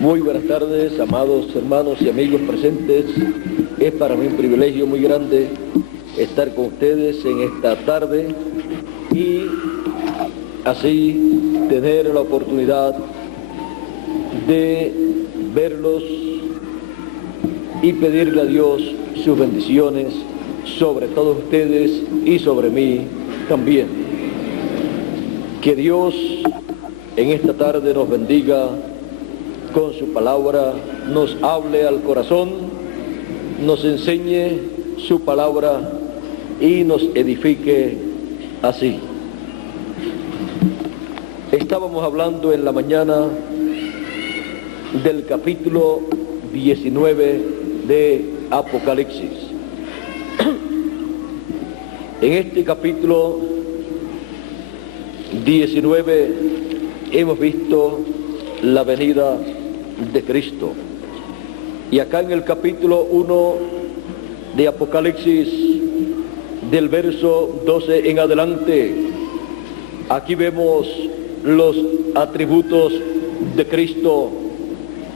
Muy buenas tardes, amados hermanos y amigos presentes. Es para mí un privilegio muy grande estar con ustedes en esta tarde y así tener la oportunidad de verlos y pedirle a Dios sus bendiciones sobre todos ustedes y sobre mí también. Que Dios en esta tarde nos bendiga con su palabra, nos hable al corazón, nos enseñe su palabra y nos edifique así. Estábamos hablando en la mañana del capítulo 19 de Apocalipsis. En este capítulo 19 hemos visto la venida de Cristo. Y acá en el capítulo 1 de Apocalipsis, del verso 12 en adelante, aquí vemos los atributos de Cristo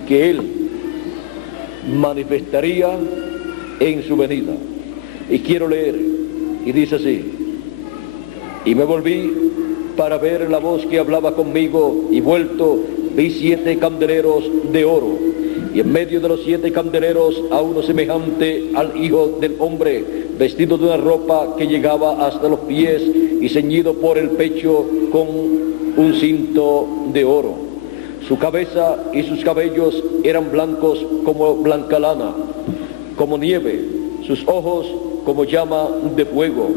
que Él manifestaría en su venida. Y quiero leer, y dice así: y me volví para ver la voz que hablaba conmigo, y vuelto vi 7 candeleros de oro, y en medio de los 7 candeleros a uno semejante al Hijo del Hombre, vestido de una ropa que llegaba hasta los pies y ceñido por el pecho con un cinto de oro. Su cabeza y sus cabellos eran blancos como blanca lana, como nieve, sus ojos como llama de fuego,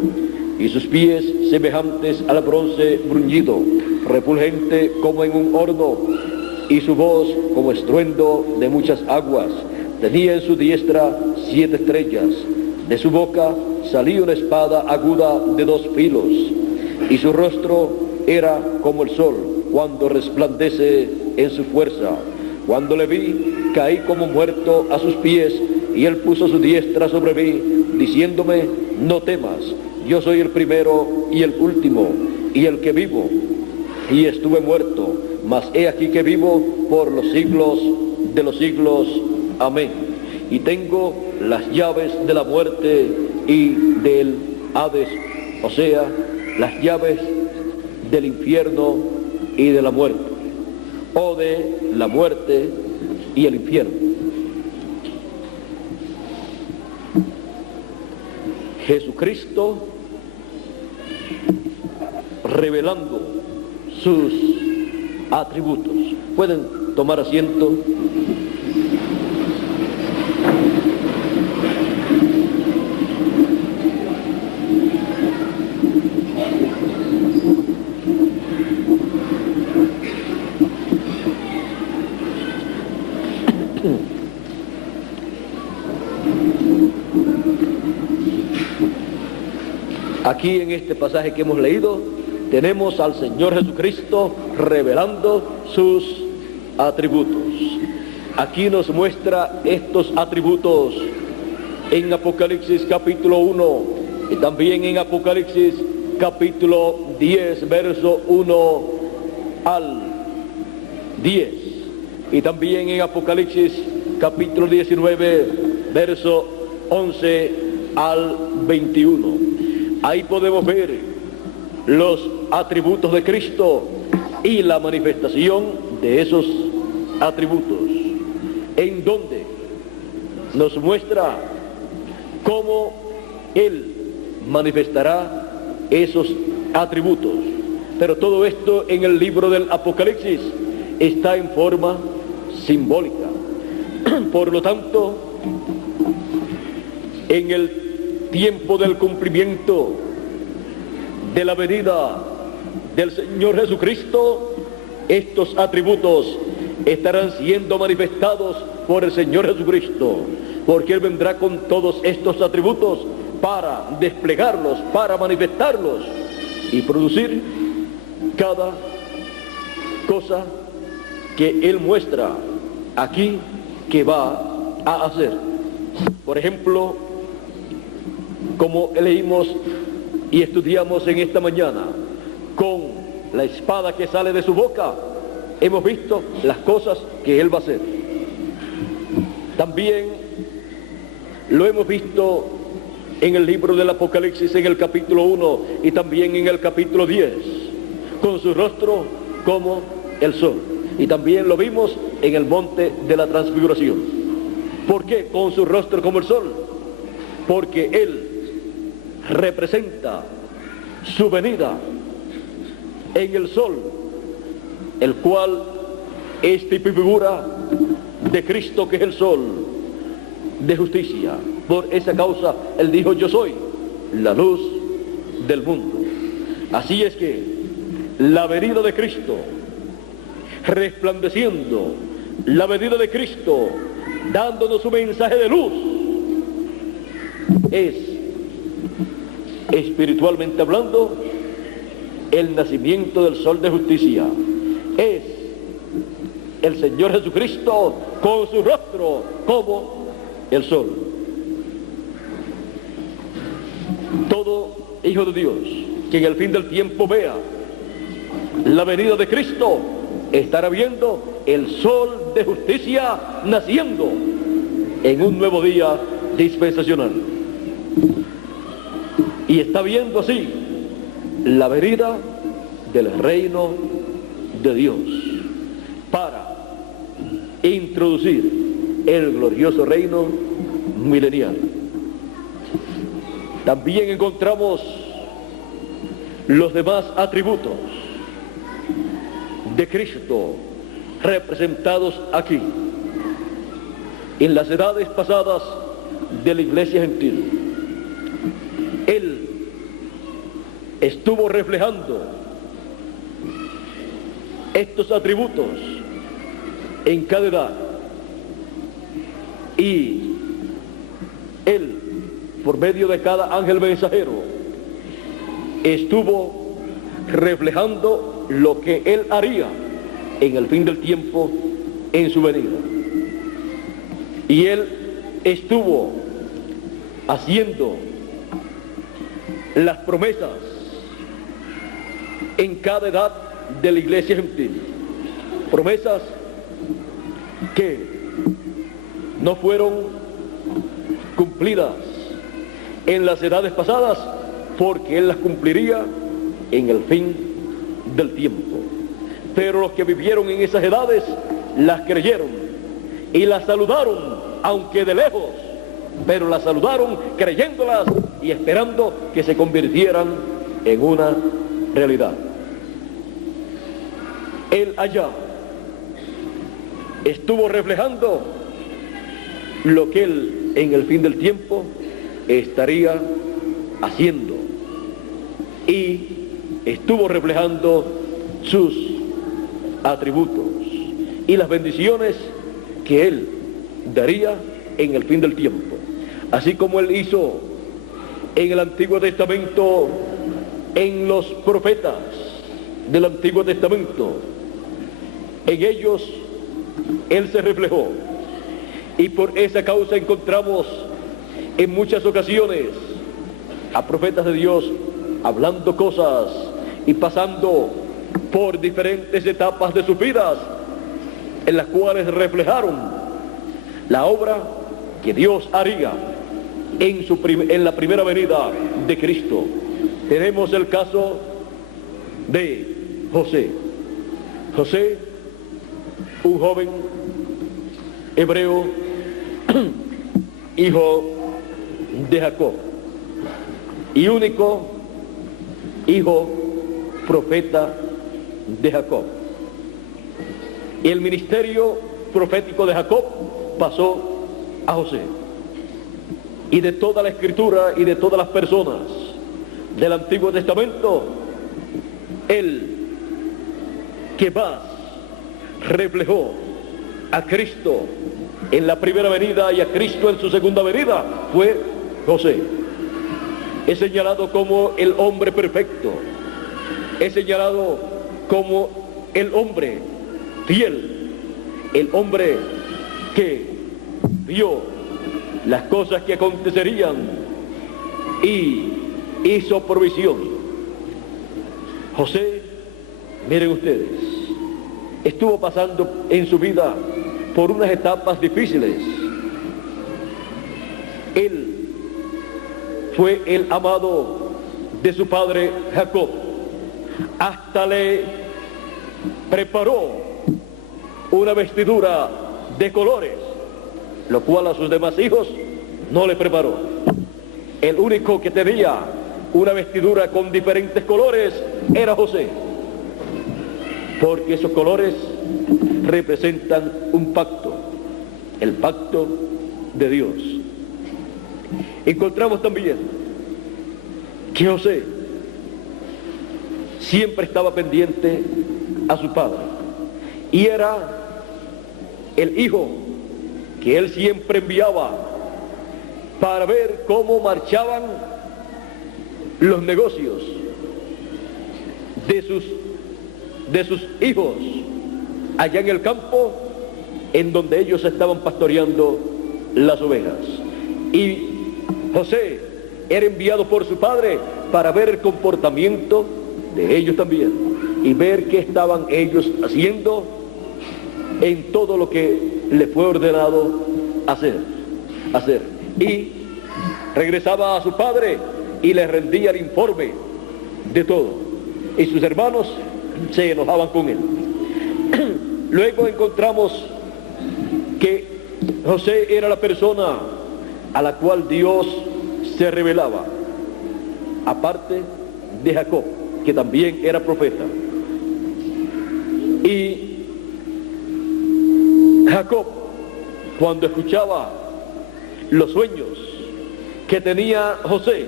y sus pies semejantes al bronce bruñido, refulgente como en un horno, y su voz como estruendo de muchas aguas. Tenía en su diestra 7 estrellas, de su boca salía una espada aguda de 2 filos, y su rostro era como el sol cuando resplandece en su fuerza. Cuando le vi, caí como muerto a sus pies, y él puso su diestra sobre mí, diciéndome: no temas, yo soy el primero y el último, y el que vivo. Y estuve muerto, mas he aquí que vivo por los siglos de los siglos. Amén. Y tengo las llaves de la muerte y del Hades, o sea, las llaves del infierno y de la muerte, o de la muerte y el infierno. Jesucristo revelando sus atributos. Pueden tomar asiento. Aquí en este pasaje que hemos leído tenemos al Señor Jesucristo revelando sus atributos. Aquí nos muestra estos atributos en Apocalipsis capítulo 1 y también en Apocalipsis capítulo 10, verso 1 al 10, y también en Apocalipsis capítulo 19, verso 11 al 21. Ahí podemos ver los atributos de Cristo y la manifestación de esos atributos, en donde nos muestra cómo Él manifestará esos atributos. Pero todo esto en el libro del Apocalipsis está en forma simbólica. Por lo tanto, en el tiempo del cumplimiento de la venida del Señor Jesucristo, estos atributos estarán siendo manifestados por el Señor Jesucristo, porque Él vendrá con todos estos atributos para desplegarlos, para manifestarlos y producir cada cosa que Él muestra aquí que va a hacer. Por ejemplo, como leímos y estudiamos en esta mañana, con la espada que sale de su boca, hemos visto las cosas que Él va a hacer. También lo hemos visto en el libro del Apocalipsis, en el capítulo 1 y también en el capítulo 10, con su rostro como el sol. Y también lo vimos en el monte de la transfiguración. ¿Por qué con su rostro como el sol? Porque Él representa su venida en el sol, el cual es tipo y figura de Cristo, que es el sol de justicia. Por esa causa Él dijo: yo soy la luz del mundo. Así es que la venida de Cristo, resplandeciendo, la venida de Cristo dándonos un mensaje de luz, es, espiritualmente hablando, el nacimiento del sol de justicia. Es el Señor Jesucristo con su rostro como el sol. Todo hijo de Dios que en el fin del tiempo vea la venida de Cristo estará viendo el sol de justicia naciendo en un nuevo día dispensacional. Y está viendo así la venida del reino de Dios para introducir el glorioso reino milenial. También encontramos los demás atributos de Cristo representados aquí en las edades pasadas de la iglesia gentil. Él estuvo reflejando estos atributos en cada edad, y Él, por medio de cada ángel mensajero, estuvo reflejando lo que Él haría en el fin del tiempo, en su venida. Y Él estuvo haciendo las promesas en cada edad de la iglesia gentil, promesas que no fueron cumplidas en las edades pasadas, porque Él las cumpliría en el fin del tiempo. Pero los que vivieron en esas edades las creyeron y las saludaron, aunque de lejos, pero las saludaron creyéndolas y esperando que se convirtieran en una realidad. Él allá estuvo reflejando lo que Él en el fin del tiempo estaría haciendo, y estuvo reflejando sus atributos y las bendiciones que Él daría en el fin del tiempo, así como Él hizo en el Antiguo Testamento, en los profetas del Antiguo Testamento. En ellos Él se reflejó, y por esa causa encontramos en muchas ocasiones a profetas de Dios hablando cosas y pasando por diferentes etapas de sus vidas, en las cuales reflejaron la obra que Dios haría en la primera venida de Cristo. Tenemos el caso de José. José, un joven hebreo, hijo de Jacob, y único hijo profeta de Jacob. Y el ministerio profético de Jacob pasó a José. Y de toda la escritura y de todas las personas del Antiguo Testamento, el que más reflejó a Cristo en la primera venida y a Cristo en su segunda venida fue José. Es señalado como el hombre perfecto, es señalado como el hombre fiel, el hombre que vio las cosas que acontecerían y hizo provisión. José, miren ustedes, estuvo pasando en su vida por unas etapas difíciles. Él fue el amado de su padre Jacob. Hasta le preparó una vestidura de colores, lo cual a sus demás hijos no le preparó. El único que tenía una vestidura con diferentes colores era José, porque esos colores representan un pacto, el pacto de Dios. Encontramos también que José siempre estaba pendiente a su padre y era el hijo que él siempre enviaba para ver cómo marchaban los negocios de sus hijos allá en el campo en donde ellos estaban pastoreando las ovejas. Y José era enviado por su padre para ver el comportamiento de ellos también y ver qué estaban ellos haciendo en todo lo que le fue ordenado hacer. Y regresaba a su padre y le rendía el informe de todo. Y sus hermanos se enojaban con él. Luego encontramos que José era la persona a la cual Dios se revelaba, aparte de Jacob, que también era profeta. Y Jacob, cuando escuchaba los sueños que tenía José,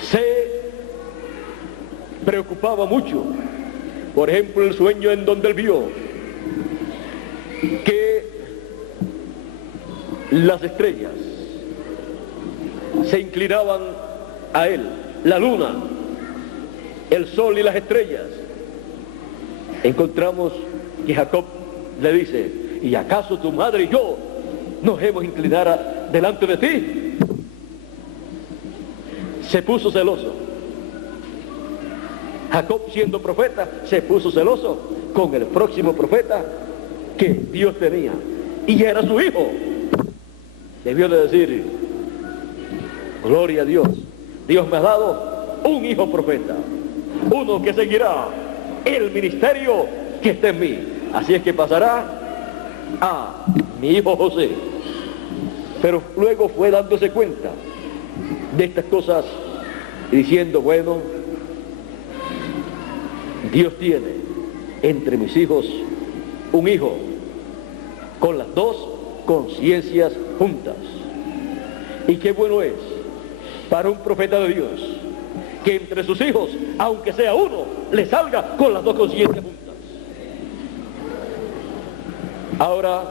se preocupaba mucho. Por ejemplo, el sueño en donde él vio que las estrellas se inclinaban a él, la luna, el sol y las estrellas. Encontramos que Jacob le dice: ¿y acaso tu madre y yo nos hemos inclinado delante de ti? Se puso celoso. Jacob, siendo profeta, se puso celoso con el próximo profeta que Dios tenía, y era su hijo. Debió de decir: gloria a Dios, Dios me ha dado un hijo profeta, uno que seguirá el ministerio que está en mí. Así es que pasará a mi hijo José. Pero luego fue dándose cuenta de estas cosas y diciendo: bueno, Dios tiene entre mis hijos un hijo con las dos conciencias juntas. Y qué bueno es para un profeta de Dios que entre sus hijos, aunque sea uno, le salga con las dos conciencias juntas. Ahora,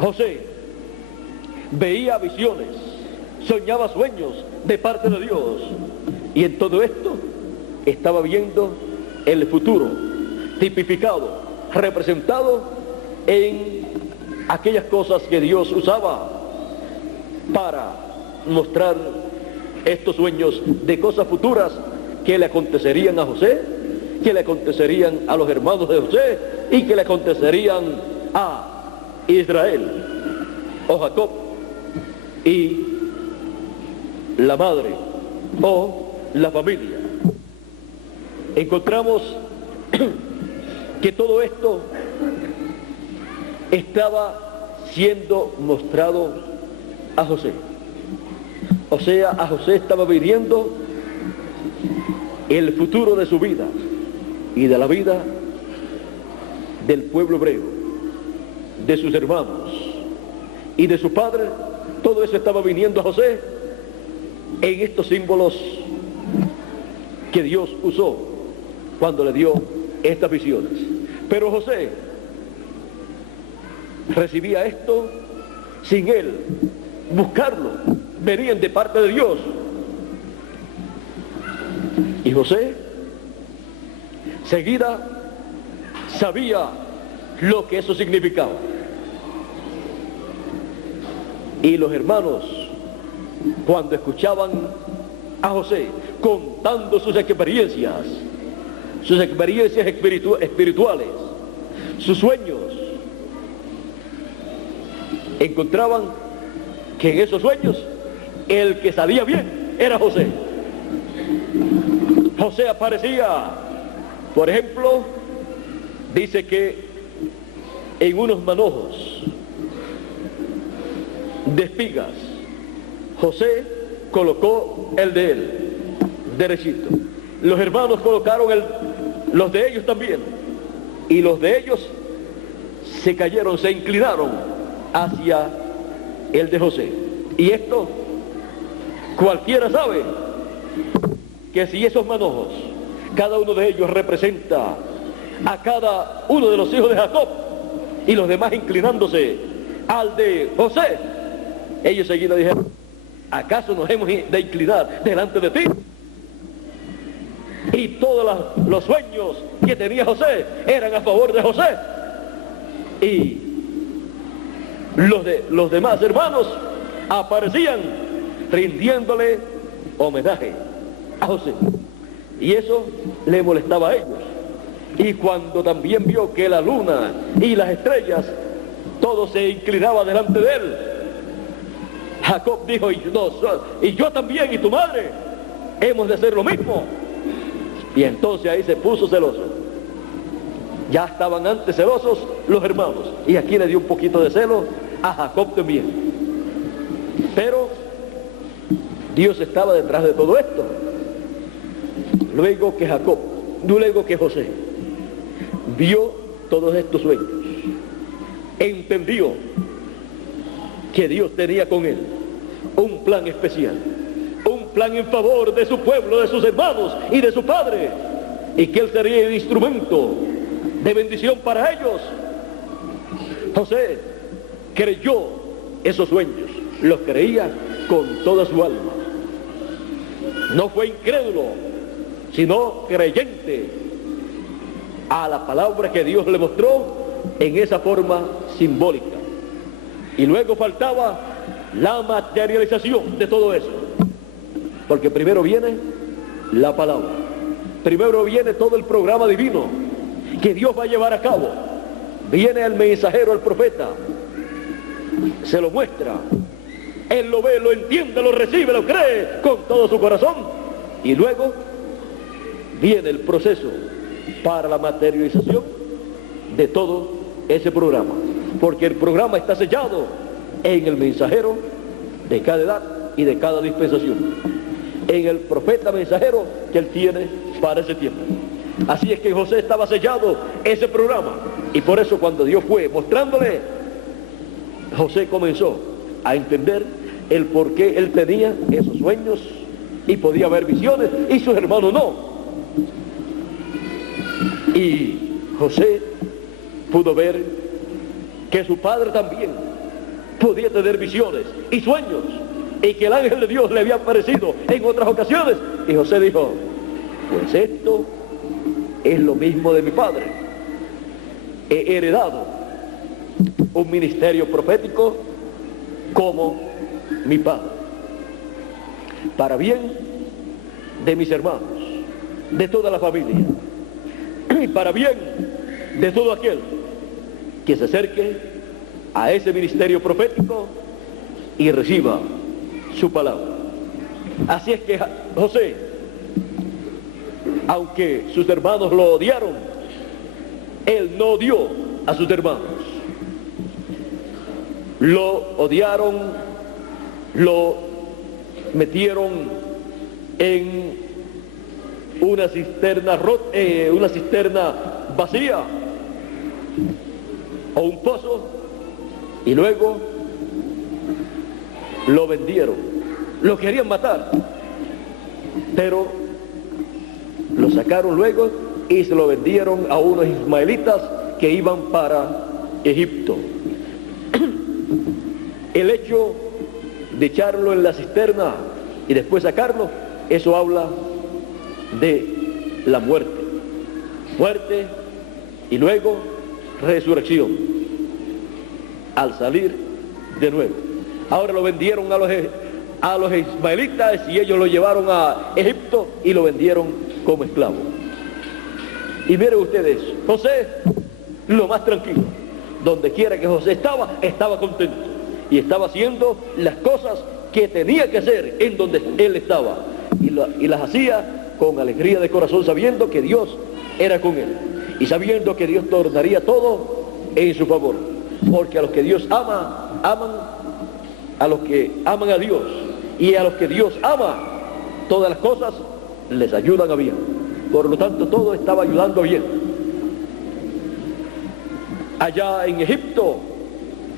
José veía visiones, soñaba sueños de parte de Dios, y en todo esto estaba viendo el futuro tipificado, representado en aquellas cosas que Dios usaba para mostrar estos sueños de cosas futuras que le acontecerían a José, que le acontecerían a los hermanos de José y que le acontecerían a Israel o Jacob y la madre o la familia. Encontramos que todo esto estaba siendo mostrado a José. O sea, a José estaba viviendo el futuro de su vida y de la vida del pueblo hebreo, de sus hermanos y de su padre. Todo eso estaba viniendo a José en estos símbolos que Dios usó cuando le dio estas visiones. Pero José recibía esto sin él buscarlo, venían de parte de Dios. Y José seguida sabía lo que eso significaba. Y los hermanos, cuando escuchaban a José contando sus experiencias, sus experiencias espirituales, sus sueños, encontraban que en esos sueños el que salía bien era José. José aparecía, por ejemplo, dice que en unos manojos de espigas, José colocó el de él, derechito. Los hermanos colocaron los de ellos también, y los de ellos se cayeron, se inclinaron hacia el de José. Y esto, cualquiera sabe que si esos manojos, cada uno de ellos representa a cada uno de los hijos de Jacob, y los demás inclinándose al de José, ellos seguidos dijeron: ¿acaso nos hemos de inclinar delante de ti? Y todos los sueños que tenía José eran a favor de José, y los demás hermanos aparecían rindiéndole homenaje a José, y eso le molestaba a ellos. Y cuando también vio que la luna y las estrellas, todo se inclinaba delante de él, Jacob dijo: y yo también, y tu madre, hemos de hacer lo mismo. Y entonces ahí se puso celoso. Ya estaban antes celosos los hermanos, y aquí le dio un poquito de celo a Jacob también. Pero Dios estaba detrás de todo esto. Luego que José vio todos estos sueños, entendió que Dios tenía con él un plan especial, un plan en favor de su pueblo, de sus hermanos y de su padre, y que él sería el instrumento de bendición para ellos. José creyó esos sueños, los creía con toda su alma. No fue incrédulo, sino creyente a la palabra que Dios le mostró en esa forma simbólica. Y luego faltaba la materialización de todo eso, porque primero viene la palabra, primero viene todo el programa divino que Dios va a llevar a cabo. Viene el mensajero, el profeta, se lo muestra, él lo ve, lo entiende, lo recibe, lo cree con todo su corazón, y luego viene el proceso para la materialización de todo ese programa, porque el programa está sellado en el mensajero de cada edad y de cada dispensación, en el profeta mensajero que él tiene para ese tiempo. Así es que José estaba sellado ese programa, y por eso cuando Dios fue mostrándole, José comenzó a entender el por qué él tenía esos sueños y podía ver visiones y sus hermanos no. Y José pudo ver que su padre también podía tener visiones y sueños, y que el ángel de Dios le había aparecido en otras ocasiones. Y José dijo: pues esto es lo mismo de mi padre. He heredado un ministerio profético como mi padre, para bien de mis hermanos, de toda la familia, y para bien de todo aquel que se acerque a ese ministerio profético y reciba su palabra. Así es que José, aunque sus hermanos lo odiaron, él no odió a sus hermanos. Lo odiaron, lo metieron en una cisterna vacía o un pozo, y luego lo vendieron, lo querían matar, pero lo sacaron luego y se lo vendieron a unos ismaelitas que iban para Egipto. El hecho de echarlo en la cisterna y después sacarlo, eso habla de la muerte y luego resurrección al salir de nuevo. Ahora lo vendieron a los ismaelitas, y ellos lo llevaron a Egipto y lo vendieron como esclavo. Y miren ustedes, José, lo más tranquilo. Donde quiera que José estaba contento. Y estaba haciendo las cosas que tenía que hacer en donde él estaba. Y las hacía con alegría de corazón, sabiendo que Dios era con él. Y sabiendo que Dios tornaría todo en su favor. Porque a los que Dios ama, aman a los que aman a Dios. Y a los que Dios ama, todas las cosas les ayudan a bien. Por lo tanto, todo estaba ayudando bien. Allá en Egipto,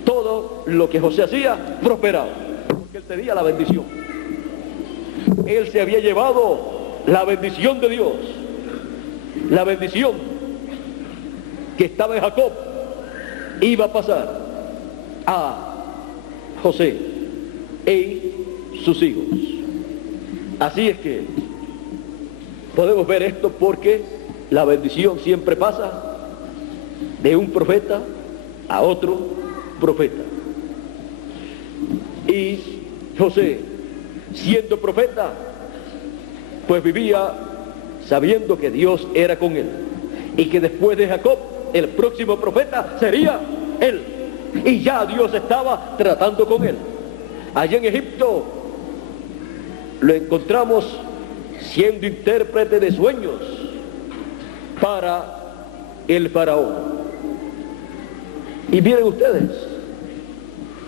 todo lo que José hacía prosperaba, porque él tenía la bendición. Él se había llevado la bendición de Dios, la bendición que estaba en Jacob, iba a pasar a José y sus hijos. Así es que podemos ver esto, porque la bendición siempre pasa de un profeta a otro profeta. Y José, siendo profeta, pues vivía sabiendo que Dios era con él, y que después de Jacob el próximo profeta sería él, y ya Dios estaba tratando con él. Allá en Egipto lo encontramos siendo intérprete de sueños para el faraón. Y miren ustedes,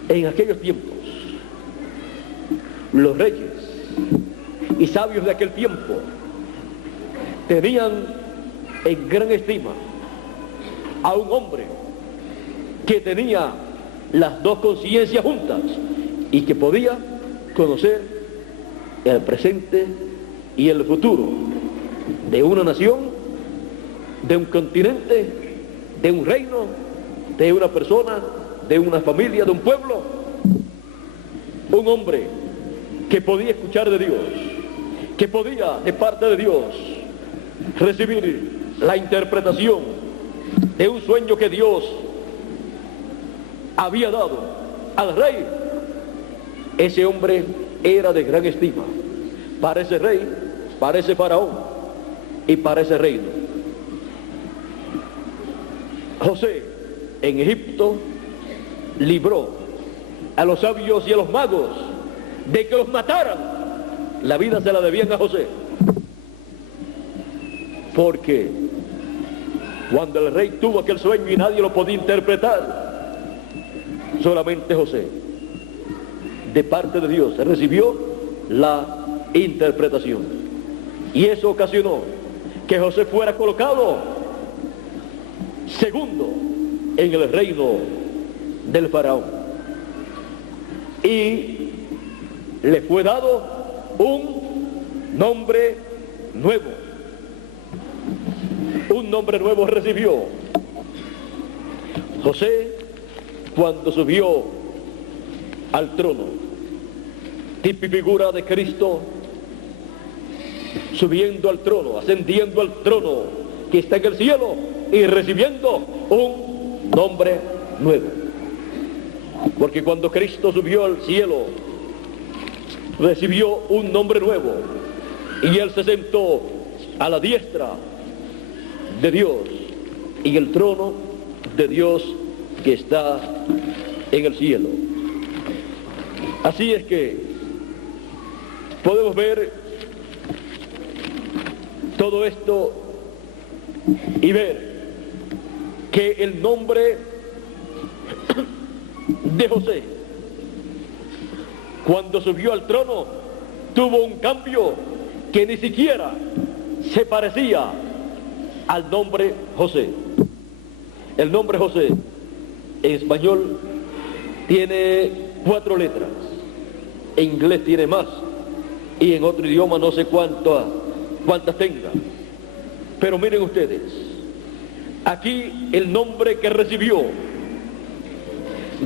en aquellos tiempos, los reyes y sabios de aquel tiempo tenían en gran estima a un hombre que tenía las dos conciencias juntas y que podía conocer el presente y el futuro de una nación, de un continente, de un reino, de una persona, de una familia, de un pueblo. Un hombre que podía escuchar de Dios, que podía de parte de Dios recibir la interpretación de un sueño que Dios había dado al rey. Ese hombre era de gran estima para ese rey, para ese faraón y para ese reino. José en Egipto libró a los sabios y a los magos de que los mataran. La vida se la debían a José, porque cuando el rey tuvo aquel sueño y nadie lo podía interpretar, solamente José, de parte de Dios, recibió la interpretación, y eso ocasionó que José fuera colocado segundo en el reino del faraón, y le fue dado un nombre nuevo. Un nombre nuevo recibió José cuando subió al trono, tipo y figura de Cristo subiendo al trono, ascendiendo al trono que está en el cielo y recibiendo un nombre nuevo. Porque cuando Cristo subió al cielo, recibió un nombre nuevo, y él se sentó a la diestra de Dios, en el trono de Dios que está en el cielo. Así es que podemos ver todo esto y ver que el nombre de José, cuando subió al trono, tuvo un cambio que ni siquiera se parecía al nombre José. El nombre José en español tiene 4 letras, en inglés tiene más, y en otro idioma no sé cuántas tenga. Pero miren ustedes, aquí el nombre que recibió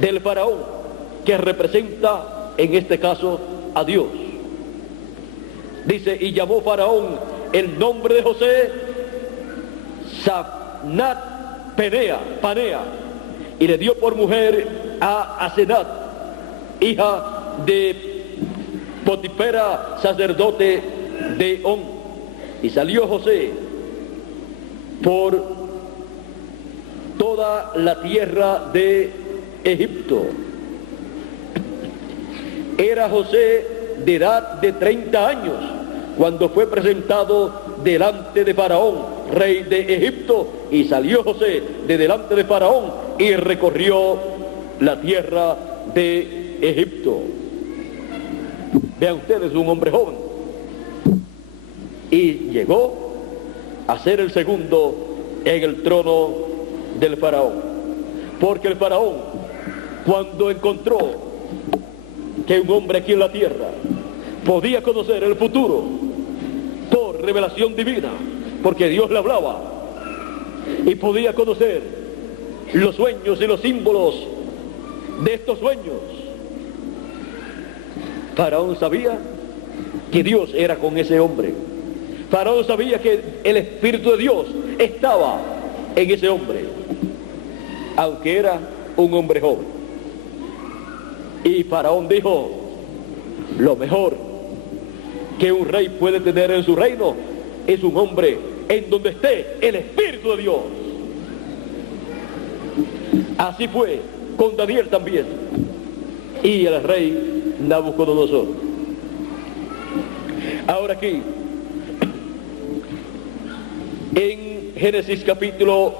del faraón, que representa en este caso a Dios, dice: y llamó faraón el nombre de José Safnat Panea, y le dio por mujer a Asenat, hija de Potifera, sacerdote de On. Y salió José por toda la tierra de Egipto. Era José de edad de 30 años cuando fue presentado delante de Faraón, rey de Egipto, y salió José de delante de Faraón y recorrió la tierra de Egipto. Vean ustedes, un hombre joven, y llegó a ser el segundo en el trono del Faraón, porque el Faraón, cuando encontró que un hombre aquí en la tierra podía conocer el futuro por revelación divina, porque Dios le hablaba, y podía conocer los sueños y los símbolos de estos sueños, Faraón sabía que Dios era con ese hombre. Faraón sabía que el Espíritu de Dios estaba en ese hombre, aunque era un hombre joven. Y Faraón dijo: lo mejor que un rey puede tener en su reino es un hombre en donde esté el Espíritu de Dios. Así fue con Daniel también, y el rey Nabucodonosor. Ahora aquí, en Génesis capítulo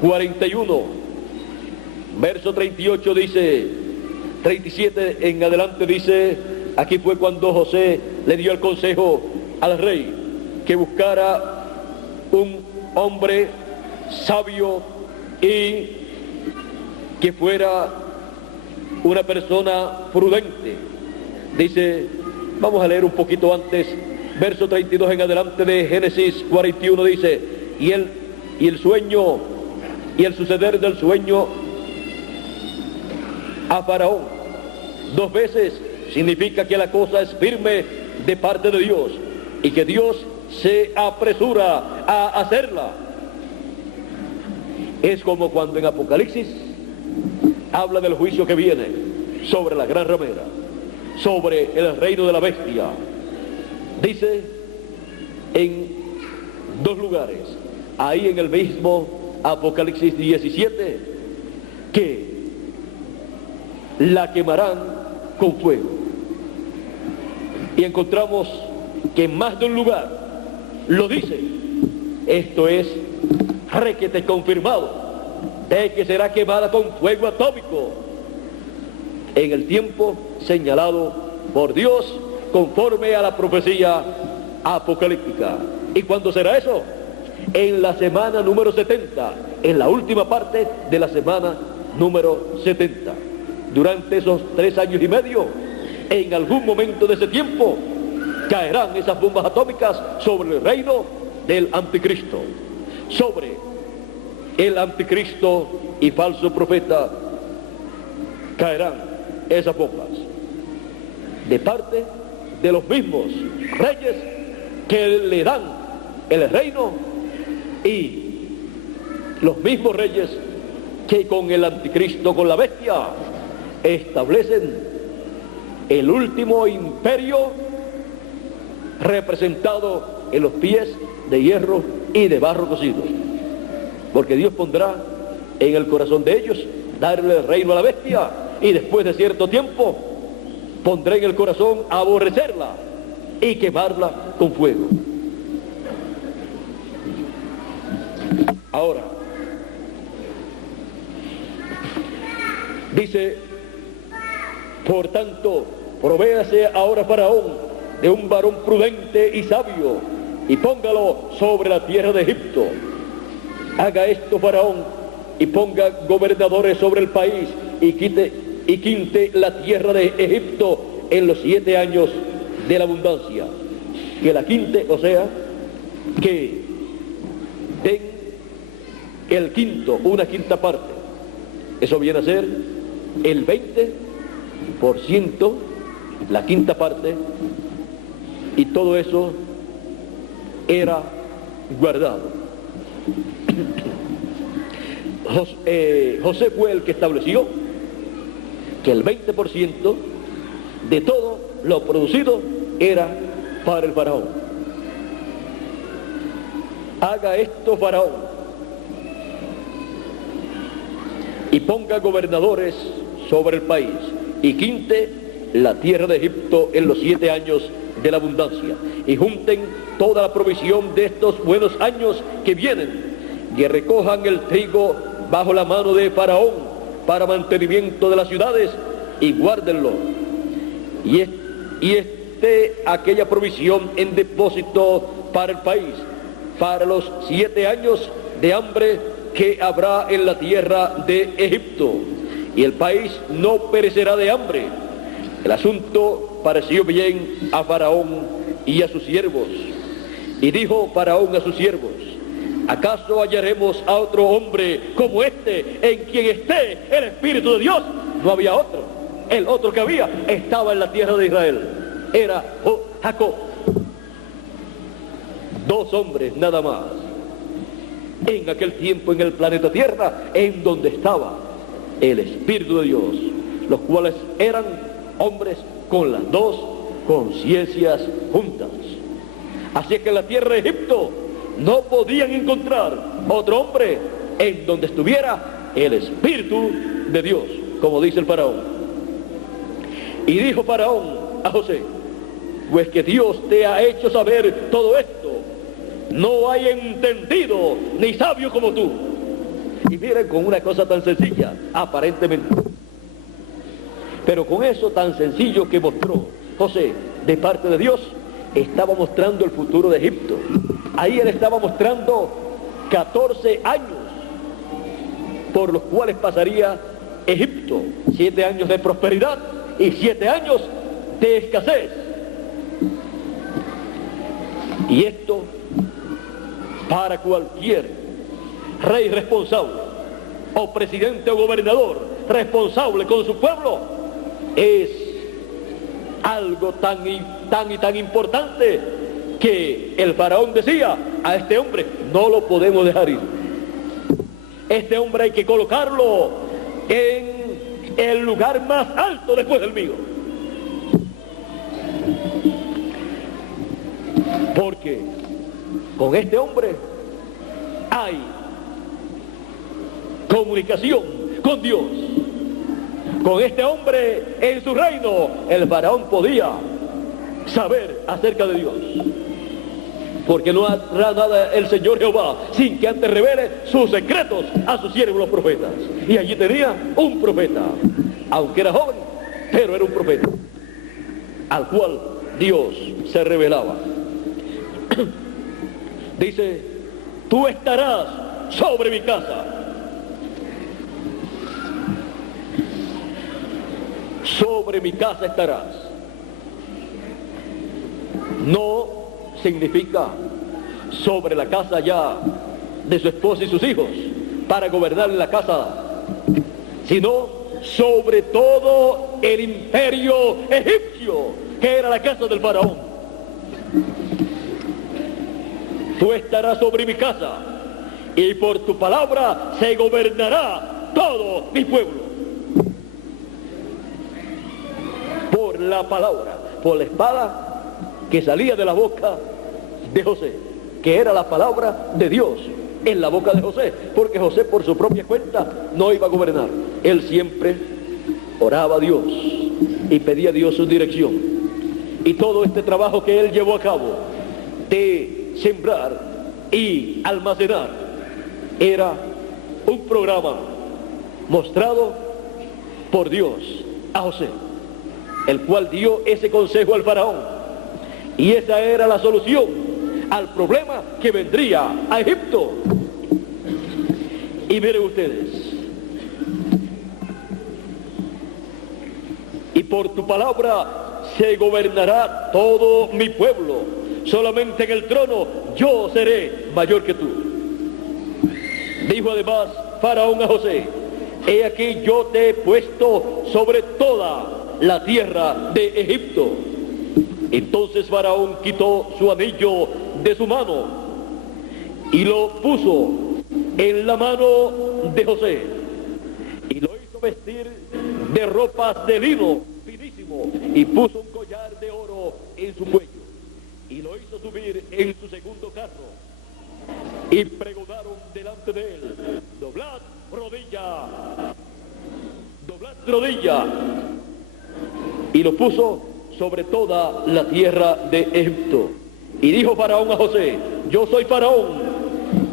41, verso 38 dice, 37 en adelante dice, aquí fue cuando José le dio el consejo al rey que buscara un hombre sabio y que fuera una persona prudente. Dice, vamos a leer un poquito antes, verso 32 en adelante de Génesis 41 dice, y el sueño y el suceder del sueño a Faraón 2 veces significa que la cosa es firme de parte de Dios y que Dios se apresura a hacerla. Es como cuando en Apocalipsis habla del juicio que viene sobre la gran ramera, sobre el reino de la bestia. Dice en 2 lugares, ahí en el mismo Apocalipsis 17, que la quemarán con fuego. Y encontramos que en más de un lugar lo dice. Esto es requete confirmado de que será quemada con fuego atómico en el tiempo señalado por Dios conforme a la profecía apocalíptica. ¿Y cuándo será eso? En la semana número 70, en la última parte de la semana número 70. Durante esos 3 años y medio, en algún momento de ese tiempo, caerán esas bombas atómicas sobre el reino del anticristo, sobre el anticristo y falso profeta. Caerán esas bombas de parte de los mismos reyes que le dan el reino y los mismos reyes que con el anticristo, con la bestia, establecen el último imperio representado en los pies de hierro y de barro cocidos, porque Dios pondrá en el corazón de ellos darle el reino a la bestia, y después de cierto tiempo pondrá en el corazón aborrecerla y quemarla con fuego. Ahora dice, por tanto, provéase ahora Faraón de un varón prudente y sabio, y póngalo sobre la tierra de Egipto. Haga esto Faraón, y ponga gobernadores sobre el país, y quinte la tierra de Egipto en los 7 años de la abundancia. Que la quinte, o sea, que den el quinto, una quinta parte. Eso viene a ser el 20%, la quinta parte, y todo eso era guardado. José fue el que estableció que el 20% de todo lo producido era para el faraón. haga esto Faraón, y ponga gobernadores sobre el país, y quinte la tierra de Egipto en los 7 años de la abundancia, y junten toda la provisión de estos buenos años que vienen, y recojan el trigo bajo la mano de Faraón para mantenimiento de las ciudades, y guárdenlo, y esté aquella provisión en depósito para el país, para los 7 años de hambre que habrá en la tierra de Egipto, y el país no perecerá de hambre. El asunto pareció bien a Faraón y a sus siervos, y dijo Faraón a sus siervos: ¿acaso hallaremos a otro hombre como este en quien esté el Espíritu de Dios? No había otro. El otro que había estaba en la tierra de Israel, era Jacob. 2 hombres nada más en aquel tiempo en el planeta Tierra, en donde estaba el Espíritu de Dios, los cuales eran hombres con las 2 conciencias juntas. Así es que en la tierra de Egipto no podían encontrar otro hombre en donde estuviera el Espíritu de Dios, como dice el Faraón. Y dijo Faraón a José: pues que Dios te ha hecho saber todo esto, no hay entendido ni sabio como tú. Y miren, con una cosa tan sencilla, aparentemente, pero con eso tan sencillo que mostró José de parte de Dios, estaba mostrando el futuro de Egipto. Ahí él estaba mostrando 14 años por los cuales pasaría Egipto: 7 años de prosperidad y 7 años de escasez. Y esto, para cualquier rey responsable, o presidente o gobernador responsable con su pueblo, es algo tan importante que el Faraón decía: a este hombre no lo podemos dejar ir. Este hombre hay que colocarlo en el lugar más alto después del mío. Porque con este hombre hay comunicación con Dios. Con este hombre en su reino, el Faraón podía saber acerca de Dios. Porque no hará nada el Señor Jehová sin que antes revele sus secretos a sus siervos los profetas. Y allí tenía un profeta, aunque era joven, pero era un profeta, al cual Dios se revelaba. Dice: tú estarás sobre mi casa. Sobre mi casa estarás. No significa sobre la casa ya de su esposa y sus hijos para gobernar la casa, sino sobre todo el imperio egipcio, que era la casa del Faraón. Tú estarás sobre mi casa, y por tu palabra se gobernará todo mi pueblo. Por la palabra, por la espada que salía de la boca de José, que era la palabra de Dios en la boca de José, porque José por su propia cuenta no iba a gobernar. Él siempre oraba a Dios y pedía a Dios su dirección. Y todo este trabajo que él llevó a cabo de sembrar y almacenar era un programa mostrado por Dios a José, el cual dio ese consejo al Faraón. Y esa era la solución al problema que vendría a Egipto. Y miren ustedes: y por tu palabra se gobernará todo mi pueblo, solamente en el trono yo seré mayor que tú. Dijo además Faraón a José: he aquí yo te he puesto sobre toda la tierra de Egipto. Entonces Faraón quitó su anillo de su mano y lo puso en la mano de José, y lo hizo vestir de ropas de lino finísimo, y puso un collar de oro en su cuello, y lo hizo subir en su segundo carro, y pregonaron delante de él: doblad rodilla, doblad rodilla. Y lo puso sobre toda la tierra de Egipto. Y dijo Faraón a José: yo soy Faraón,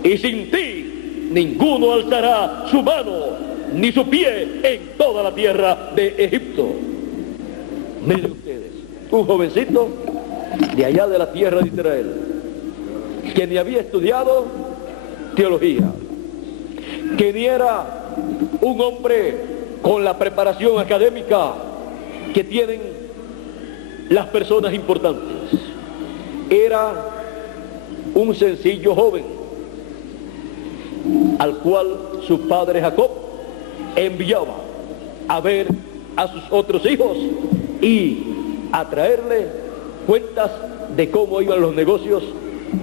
y sin ti ninguno alzará su mano ni su pie en toda la tierra de Egipto. Miren ustedes, un jovencito de allá de la tierra de Israel, que ni había estudiado teología, que ni era un hombre con la preparación académica que tienen las personas importantes. Era un sencillo joven al cual su padre Jacob enviaba a ver a sus otros hijos y a traerle cuentas de cómo iban los negocios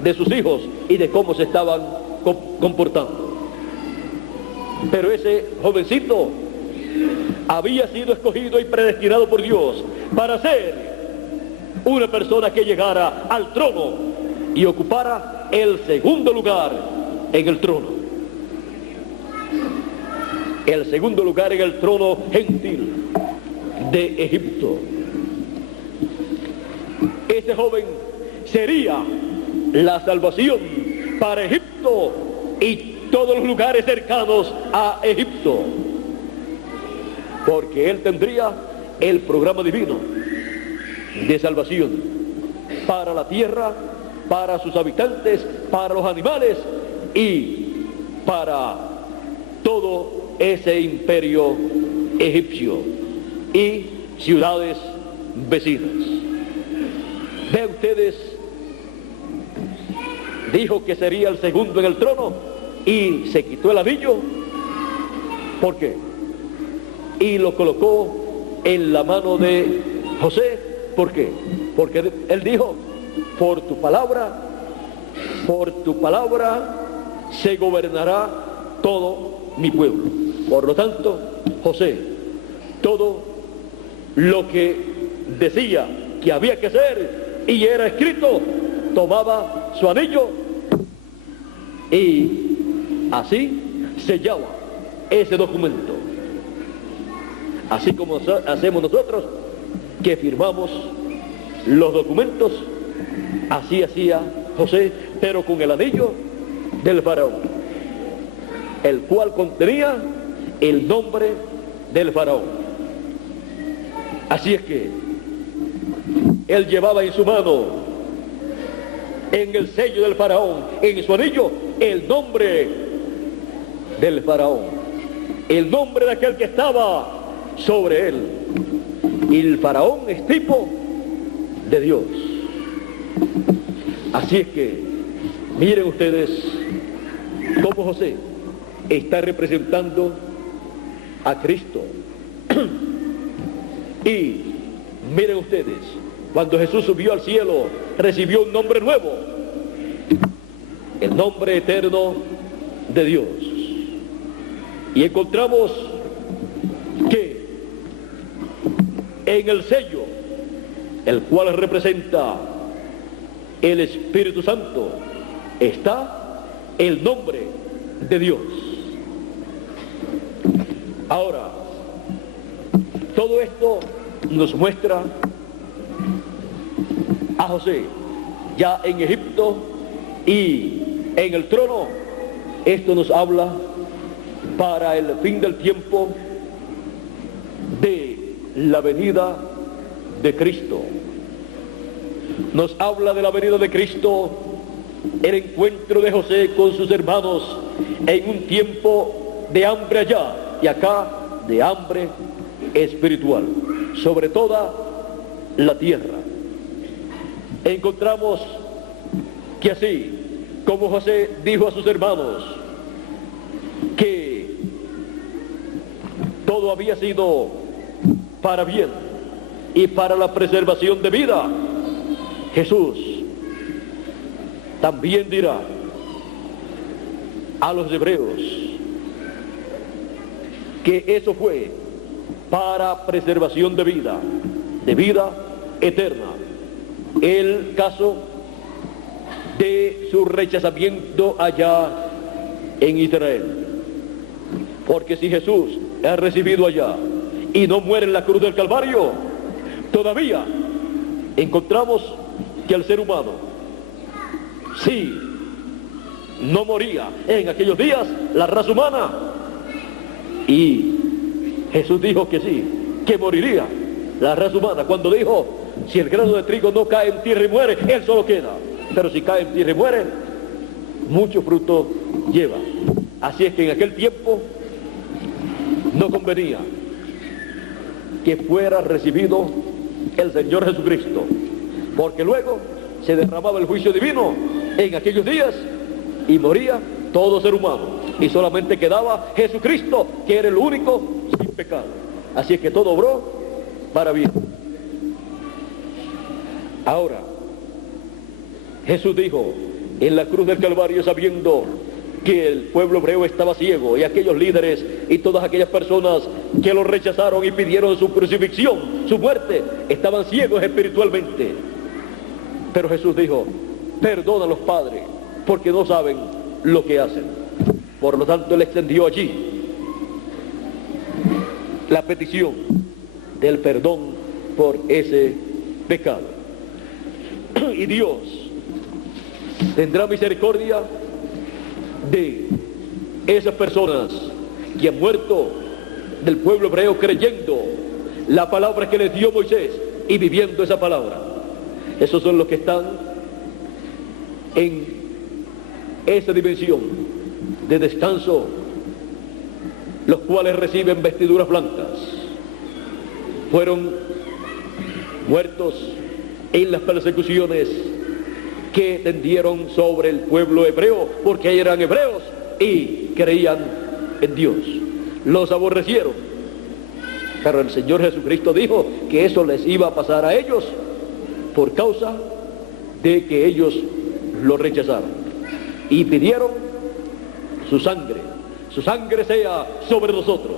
de sus hijos y de cómo se estaban comportando. Pero ese jovencito había sido escogido y predestinado por Dios para ser una persona que llegara al trono y ocupara el segundo lugar en el trono. El segundo lugar en el trono gentil de Egipto. Ese joven sería la salvación para Egipto y todos los lugares cercanos a Egipto, porque él tendría el programa divino de salvación para la tierra, para sus habitantes, para los animales y para todo ese imperio egipcio y ciudades vecinas. Vean ustedes, dijo que sería el segundo en el trono y se quitó el anillo. ¿Por qué? Y lo colocó en la mano de José. ¿Por qué? Porque él dijo: por tu palabra se gobernará todo mi pueblo. Por lo tanto, José, todo lo que decía que había que hacer y era escrito, tomaba su anillo y así sellaba ese documento. Así como hacemos nosotros, que firmamos los documentos, así hacía José, pero con el anillo del faraón, el cual contenía el nombre del faraón. Así es que él llevaba en su mano, en el sello del faraón, en su anillo, el nombre del faraón, el nombre de aquel que estaba sobre él. Y el faraón es tipo de Dios. Así es que miren ustedes cómo José está representando a Cristo. Y miren ustedes, cuando Jesús subió al cielo, recibió un nombre nuevo, el nombre eterno de Dios. Y encontramos que en el sello, el cual representa el Espíritu Santo, está el nombre de Dios. Ahora, todo esto nos muestra a José ya en Egipto y en el trono. Esto nos habla para el fin del tiempo de la venida de Cristo. Nos habla de la venida de Cristo, el encuentro de José con sus hermanos en un tiempo de hambre allá y acá de hambre espiritual sobre toda la tierra. Encontramos que así como José dijo a sus hermanos que todo había sido para bien y para la preservación de vida, Jesús también dirá a los hebreos que eso fue para preservación de vida eterna. El caso de su rechazamiento allá en Israel. Porque si Jesús es recibido allá y no muere en la cruz del Calvario, todavía encontramos que el ser humano, sí, no moría en aquellos días, la raza humana, y Jesús dijo que sí, que moriría la raza humana, cuando dijo, si el grano de trigo no cae en tierra y muere, él solo queda, pero si cae en tierra y muere, mucho fruto lleva. Así es que en aquel tiempo no convenía que fuera recibido el Señor Jesucristo, porque luego se derramaba el juicio divino en aquellos días y moría todo ser humano, y solamente quedaba Jesucristo, que era el único sin pecado. Así es que todo obró para bien. Ahora, Jesús dijo en la cruz del Calvario, sabiendo que el pueblo hebreo estaba ciego, y aquellos líderes y todas aquellas personas que lo rechazaron y pidieron su crucifixión, su muerte, estaban ciegos espiritualmente. Pero Jesús dijo, perdónalos, Padre, porque no saben lo que hacen. Por lo tanto, Él extendió allí la petición del perdón por ese pecado. Y Dios tendrá misericordia de esas personas que han muerto del pueblo hebreo creyendo la palabra que les dio Moisés y viviendo esa palabra. Esos son los que están en esa dimensión de descanso, los cuales reciben vestiduras blancas. Fueron muertos en las persecuciones que tendieron sobre el pueblo hebreo, porque eran hebreos y creían en Dios. Los aborrecieron, pero el Señor Jesucristo dijo que eso les iba a pasar a ellos por causa de que ellos lo rechazaron y pidieron su sangre sea sobre nosotros.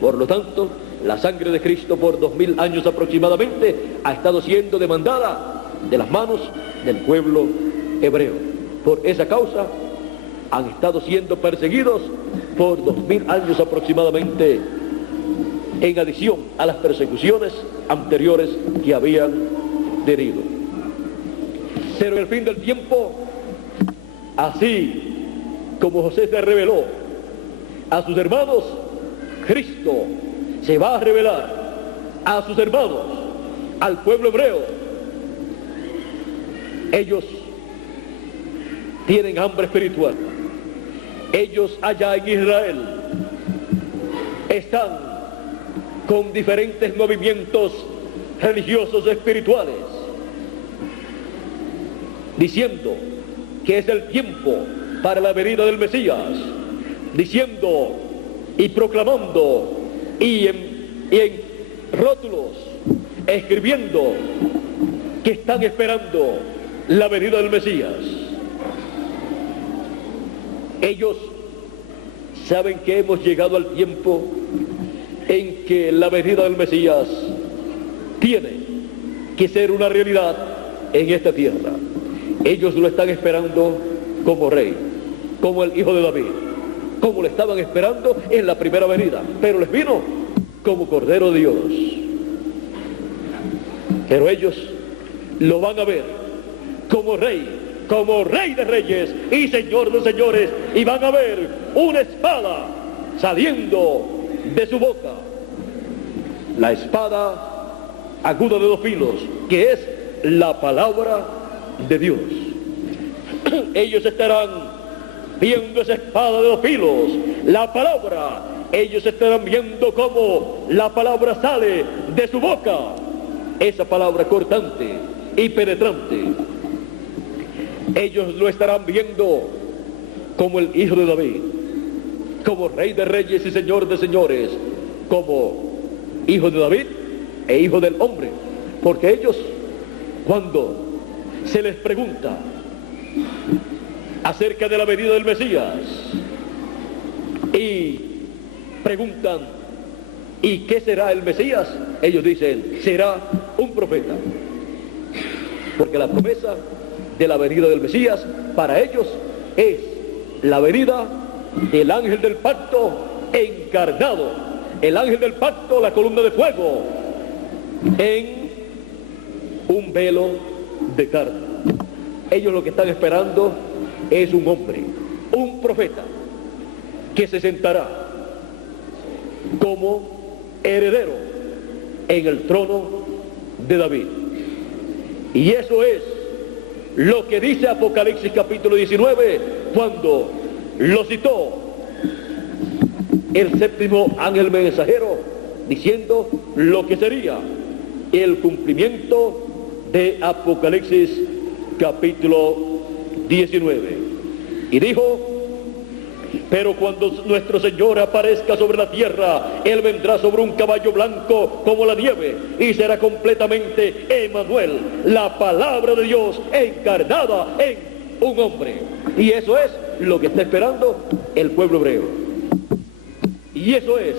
Por lo tanto, la sangre de Cristo por 2000 años aproximadamente ha estado siendo demandada de las manos del pueblo hebreo. Por esa causa han estado siendo perseguidos por 2000 años aproximadamente, en adición a las persecuciones anteriores que habían tenido. Pero en el fin del tiempo, así como José se reveló a sus hermanos, Cristo se va a revelar a sus hermanos, al pueblo hebreo. Ellos tienen hambre espiritual. Ellos allá en Israel están con diferentes movimientos religiosos espirituales, diciendo que es el tiempo para la venida del Mesías, diciendo y proclamando y en rótulos escribiendo que están esperando la venida del Mesías. Ellos saben que hemos llegado al tiempo en que la venida del Mesías tiene que ser una realidad en esta tierra. Ellos lo están esperando como rey, como el hijo de David, como lo estaban esperando en la primera venida, pero les vino como Cordero de Dios. Pero ellos lo van a ver como rey de reyes y señor de señores, y van a ver una espada saliendo de su boca, la espada aguda de 2 filos, que es la palabra de Dios. Ellos estarán viendo esa espada de 2 filos, la palabra. Ellos estarán viendo cómo la palabra sale de su boca, esa palabra cortante y penetrante. Ellos lo estarán viendo como el hijo de David, como rey de reyes y señor de señores, como hijo de David e hijo del hombre. Porque ellos, cuando se les pregunta acerca de la venida del Mesías y preguntan, ¿y qué será el Mesías? Ellos dicen, será un profeta. Porque la promesa de la venida del Mesías, para ellos es la venida del ángel del pacto encarnado, el ángel del pacto, la columna de fuego, en un velo de carne. Ellos lo que están esperando es un hombre, un profeta, que se sentará como heredero en el trono de David. Y eso es lo que dice Apocalipsis capítulo 19, cuando lo citó el séptimo ángel mensajero, diciendo lo que sería el cumplimiento de Apocalipsis capítulo 19. Y dijo: pero cuando nuestro Señor aparezca sobre la tierra, Él vendrá sobre un caballo blanco como la nieve, y será completamente Emmanuel, la palabra de Dios encarnada en un hombre. Y eso es lo que está esperando el pueblo hebreo. Y eso es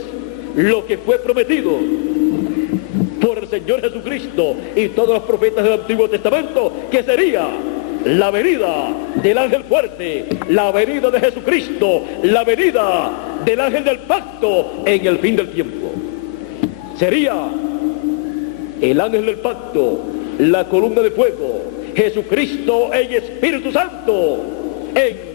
lo que fue prometido por el Señor Jesucristo y todos los profetas del Antiguo Testamento, que sería la venida del ángel fuerte, la venida de Jesucristo, la venida del ángel del pacto en el fin del tiempo. Sería el ángel del pacto, la columna de fuego, Jesucristo en Espíritu Santo, en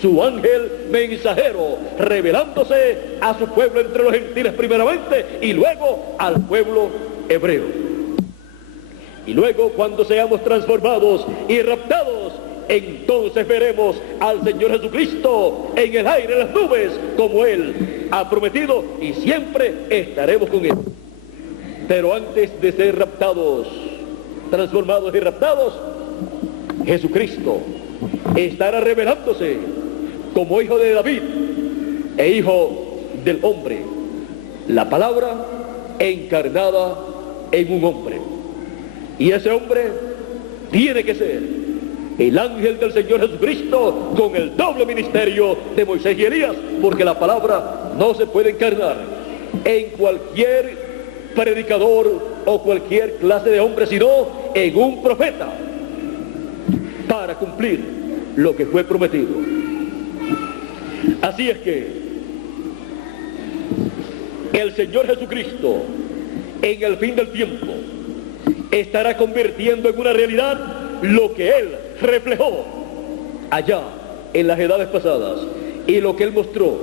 su ángel mensajero, revelándose a su pueblo entre los gentiles primeramente y luego al pueblo hebreo. Y luego, cuando seamos transformados y raptados, entonces veremos al Señor Jesucristo en el aire, en las nubes, como Él ha prometido, y siempre estaremos con Él. Pero antes de ser raptados, transformados y raptados, Jesucristo estará revelándose como hijo de David e hijo del hombre, la palabra encarnada en un hombre. Y ese hombre tiene que ser el ángel del Señor Jesucristo, con el doble ministerio de Moisés y Elías, porque la palabra no se puede encarnar en cualquier predicador o cualquier clase de hombre, sino en un profeta, para cumplir lo que fue prometido. Así es que el Señor Jesucristo, en el fin del tiempo, estará convirtiendo en una realidad lo que Él reflejó allá en las edades pasadas y lo que Él mostró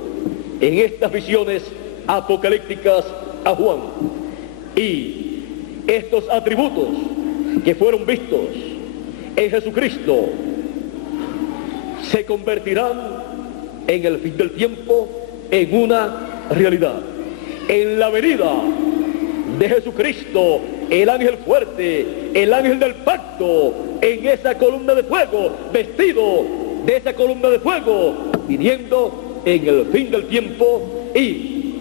en estas visiones apocalípticas a Juan. Y estos atributos que fueron vistos en Jesucristo se convertirán en el fin del tiempo en una realidad. En la venida de Jesucristo, el ángel fuerte, el ángel del pacto, en esa columna de fuego, vestido de esa columna de fuego, viniendo en el fin del tiempo y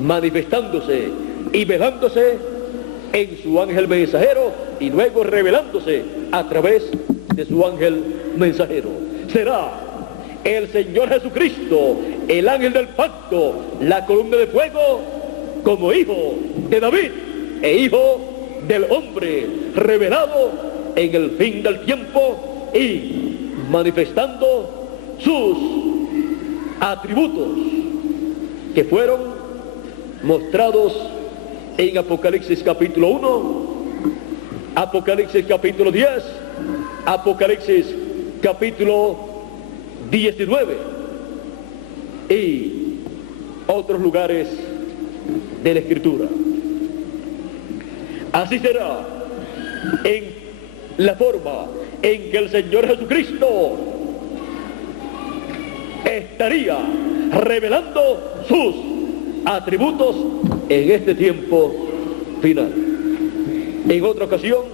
manifestándose y velándose en su ángel mensajero y luego revelándose a través de su ángel mensajero. Será el Señor Jesucristo, el ángel del pacto, la columna de fuego, como hijo de David e hijo del hombre, revelado en el fin del tiempo y manifestando sus atributos que fueron mostrados en Apocalipsis capítulo 1, Apocalipsis capítulo 10, Apocalipsis capítulo 19 y otros lugares de la Escritura. Así será en la forma en que el Señor Jesucristo estaría revelando sus atributos en este tiempo final. En otra ocasión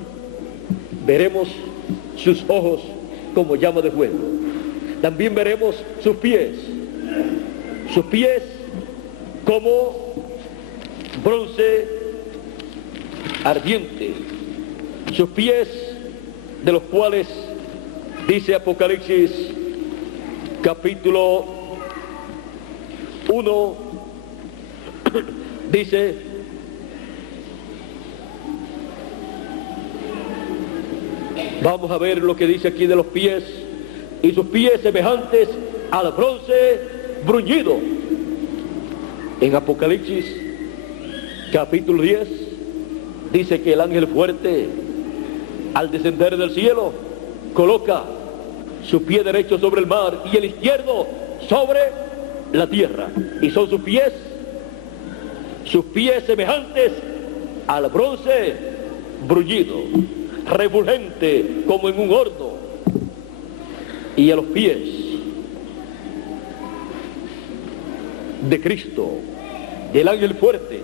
veremos sus ojos como llama de fuego. También veremos sus pies como bronce ardiente, sus pies de los cuales dice Apocalipsis capítulo 1, dice: Vamos a ver lo que dice aquí de los pies, y sus pies semejantes al bronce bruñido. En Apocalipsis capítulo 10 dice que el ángel fuerte, al descender del cielo, coloca su pie derecho sobre el mar y el izquierdo sobre la tierra, y son sus pies semejantes al bronce bruñido, refulgente como en un horno. Y a los pies de Cristo, del ángel fuerte,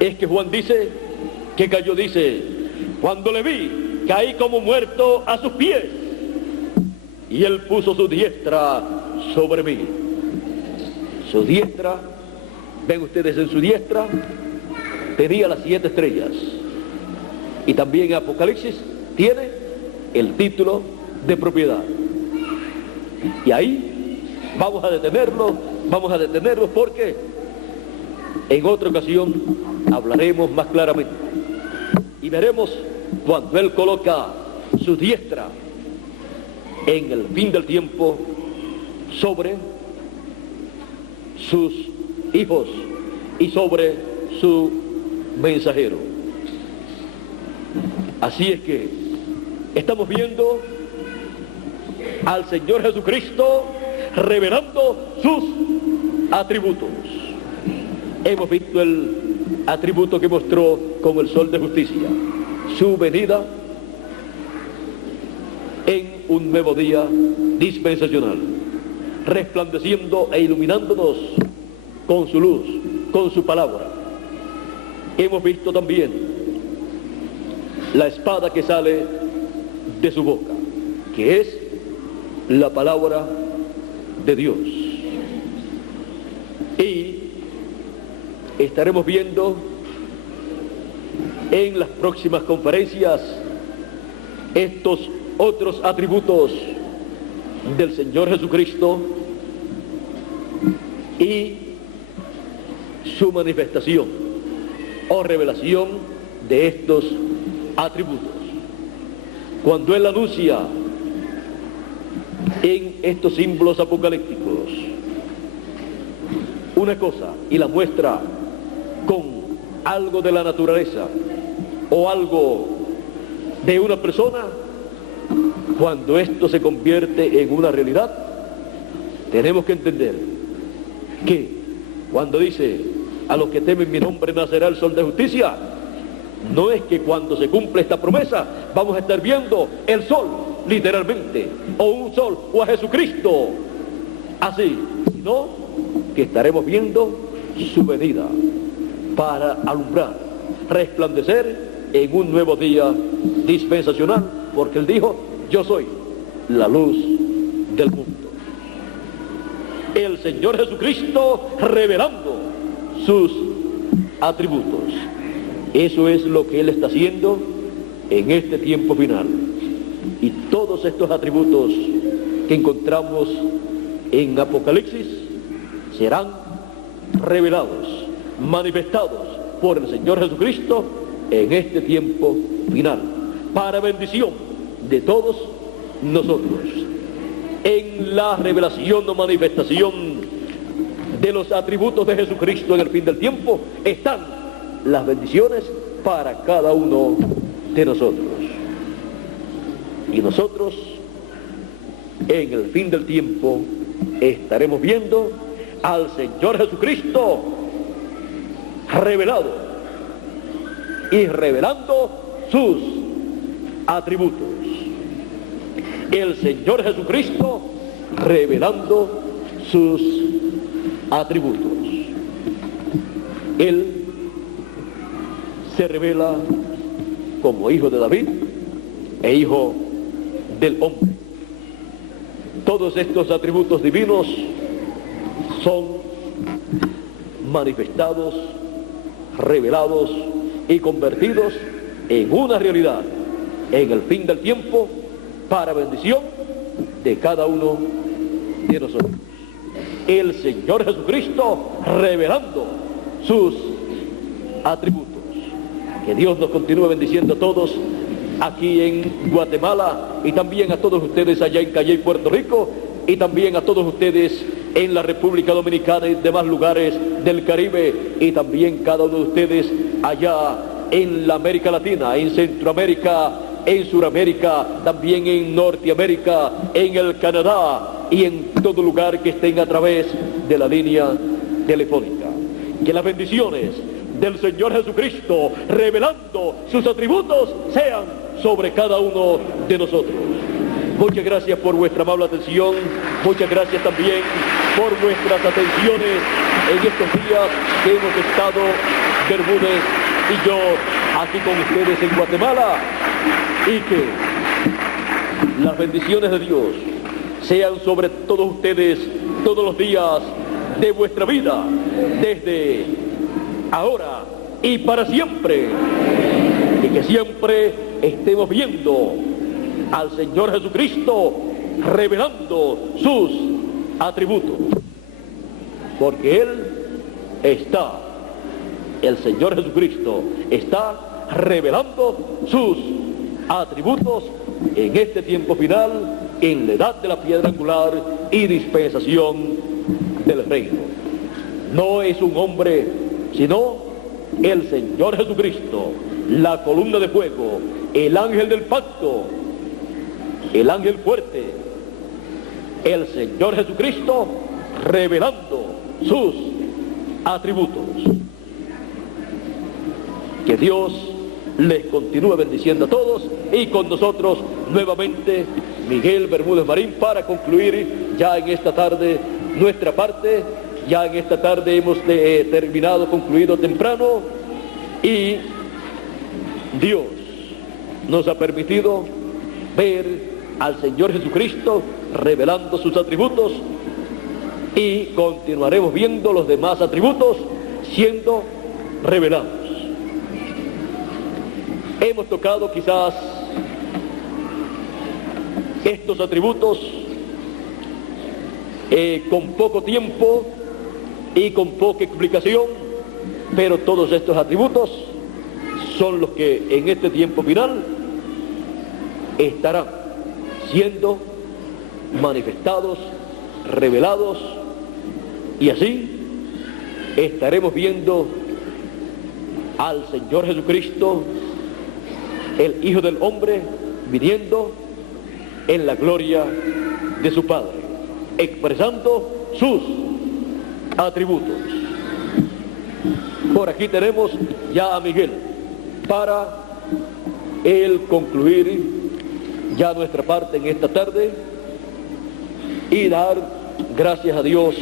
es que Juan dice que cayó. Dice: cuando le vi, caí como muerto a sus pies, y él puso su diestra sobre mí. Su diestra, ven ustedes, en su diestra tenía las 7 estrellas, y también en Apocalipsis tiene el título de propiedad. Y ahí vamos a detenerlo porque en otra ocasión hablaremos más claramente y veremos cuando él coloca su diestra en el fin del tiempo sobre sus hijos y sobre su mensajero. Así es que estamos viendo al Señor Jesucristo revelando sus atributos. Hemos visto el atributo que mostró como el sol de justicia, su venida en un nuevo día dispensacional, resplandeciendo e iluminándonos con su luz, con su palabra. Hemos visto también la espada que sale de su boca, que es la palabra de Dios. Y estaremos viendo en las próximas conferencias estos otros atributos del Señor Jesucristo y su manifestación o revelación de estos atributos. Cuando Él anuncia en estos símbolos apocalípticos una cosa y la muestra con algo de la naturaleza o algo de una persona, cuando esto se convierte en una realidad, tenemos que entender que cuando dice: a los que temen mi nombre nacerá el sol de justicia, no es que cuando se cumple esta promesa vamos a estar viendo el sol literalmente, o un sol, o a Jesucristo así, sino que estaremos viendo su venida para alumbrar, resplandecer en un nuevo día dispensacional, porque Él dijo: yo soy la luz del mundo. El Señor Jesucristo revelando sus atributos. Eso es lo que Él está haciendo en este tiempo final. Y todos estos atributos que encontramos en Apocalipsis serán revelados, manifestados por el Señor Jesucristo en este tiempo final, para bendición de todos nosotros. En la revelación o manifestación de los atributos de Jesucristo en el fin del tiempo están las bendiciones para cada uno de nosotros. Y nosotros en el fin del tiempo estaremos viendo al Señor Jesucristo revelado y revelando sus atributos. El Señor Jesucristo revelando sus atributos. Él se revela como hijo de David e hijo del hombre. Todos estos atributos divinos son manifestados, revelados y convertidos en una realidad en el fin del tiempo para bendición de cada uno de nosotros. El Señor Jesucristo revelando sus atributos. Que Dios nos continúe bendiciendo a todos aquí en Guatemala, y también a todos ustedes allá en Calley, Puerto Rico, y también a todos ustedes en la República Dominicana y demás lugares del Caribe, y también cada uno de ustedes allá en la América Latina, en Centroamérica, en Suramérica, también en Norteamérica, en el Canadá y en todo lugar que estén a través de la línea telefónica. Que las bendiciones del Señor Jesucristo, revelando sus atributos, sean sobre cada uno de nosotros. Muchas gracias por vuestra amable atención. Muchas gracias también por vuestras atenciones en estos días que hemos estado Bermúdez y yo aquí con ustedes en Guatemala, y que las bendiciones de Dios sean sobre todos ustedes todos los días de vuestra vida, desde ahora y para siempre, y que siempre estemos viendo al Señor Jesucristo revelando sus atributos, porque Él está, el Señor Jesucristo está revelando sus atributos en este tiempo final, en la edad de la piedra angular y dispensación del reino. No es un hombre, sino el Señor Jesucristo, la columna de fuego, el ángel del pacto, el ángel fuerte, el Señor Jesucristo revelando sus atributos. Que Dios les continúe bendiciendo a todos, y con nosotros nuevamente Miguel Bermúdez Marín para concluir ya en esta tarde nuestra parte. Ya en esta tarde hemos concluido temprano, y Dios nos ha permitido ver al Señor Jesucristo revelando sus atributos, y continuaremos viendo los demás atributos siendo revelados. Hemos tocado quizás estos atributos con poco tiempo y con poca explicación, pero todos estos atributos son los que en este tiempo final estarán siendo manifestados, revelados, y así estaremos viendo al Señor Jesucristo, el Hijo del Hombre, viniendo en la gloria de su Padre, expresando sus atributos. Por aquí tenemos ya a Miguel para él concluir ya nuestra parte en esta tarde y dar gracias a Dios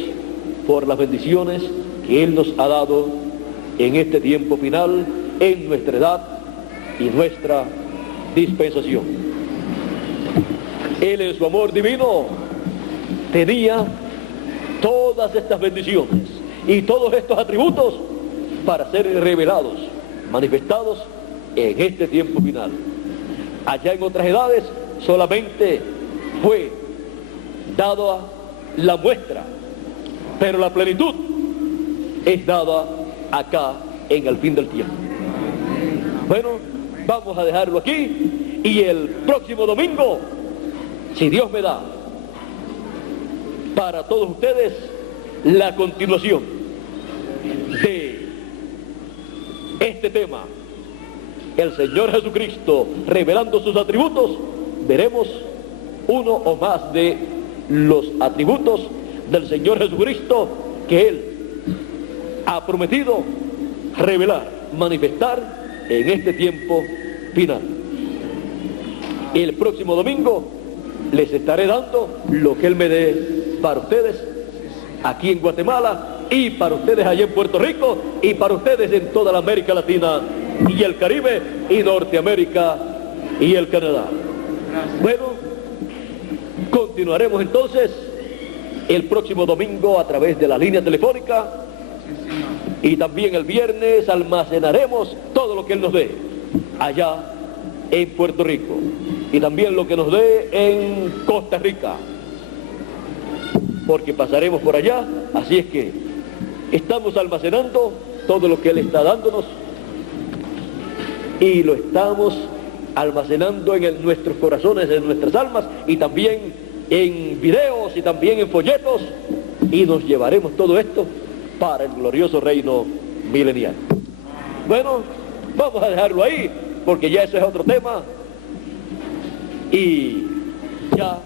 por las bendiciones que Él nos ha dado en este tiempo final, en nuestra edad y nuestra dispensación. Él en su amor divino tenía todas estas bendiciones y todos estos atributos para ser revelados, manifestados en este tiempo final. Allá en otras edades solamente fue dada la muestra, pero la plenitud es dada acá en el fin del tiempo. Bueno, vamos a dejarlo aquí, y el próximo domingo, si Dios me da, para todos ustedes la continuación de este tema, el Señor Jesucristo revelando sus atributos. Veremos uno o más de los atributos del Señor Jesucristo que Él ha prometido revelar, manifestar en este tiempo final. El próximo domingo les estaré dando lo que Él me dé para ustedes aquí en Guatemala, y para ustedes allá en Puerto Rico, y para ustedes en toda la América Latina y el Caribe y Norteamérica y el Canadá. Bueno, continuaremos entonces el próximo domingo a través de la línea telefónica, y también el viernes almacenaremos todo lo que Él nos dé allá en Puerto Rico, y también lo que nos dé en Costa Rica, porque pasaremos por allá. Así es que estamos almacenando todo lo que Él está dándonos, y lo estamos almacenando en nuestros corazones, en nuestras almas, y también en videos y también en folletos, y nos llevaremos todo esto para el glorioso reino milenial. Bueno, vamos a dejarlo ahí, porque ya eso es otro tema, y ya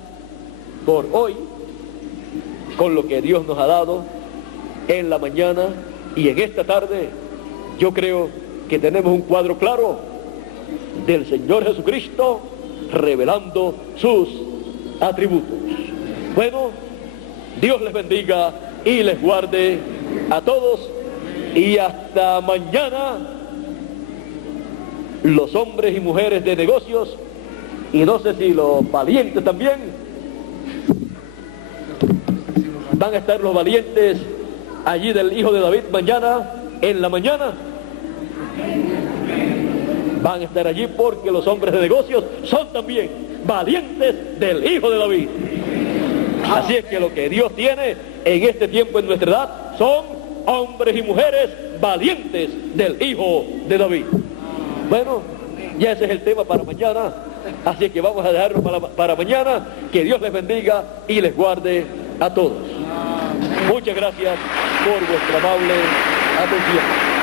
por hoy, con lo que Dios nos ha dado en la mañana y en esta tarde, yo creo que tenemos un cuadro claro del Señor Jesucristo revelando sus atributos. Bueno, Dios les bendiga y les guarde a todos, y hasta mañana, los hombres y mujeres de negocios, y no sé si los valientes también. Van a estar los valientes allí del Hijo de David mañana, en la mañana. Van a estar allí porque los hombres de negocios son también valientes del Hijo de David. Así es que lo que Dios tiene en este tiempo, en nuestra edad, son hombres y mujeres valientes del Hijo de David. Bueno, ya ese es el tema para mañana. Así que vamos a dejarlo para mañana. Que Dios les bendiga y les guarde a todos. Muchas gracias por vuestra amable atención.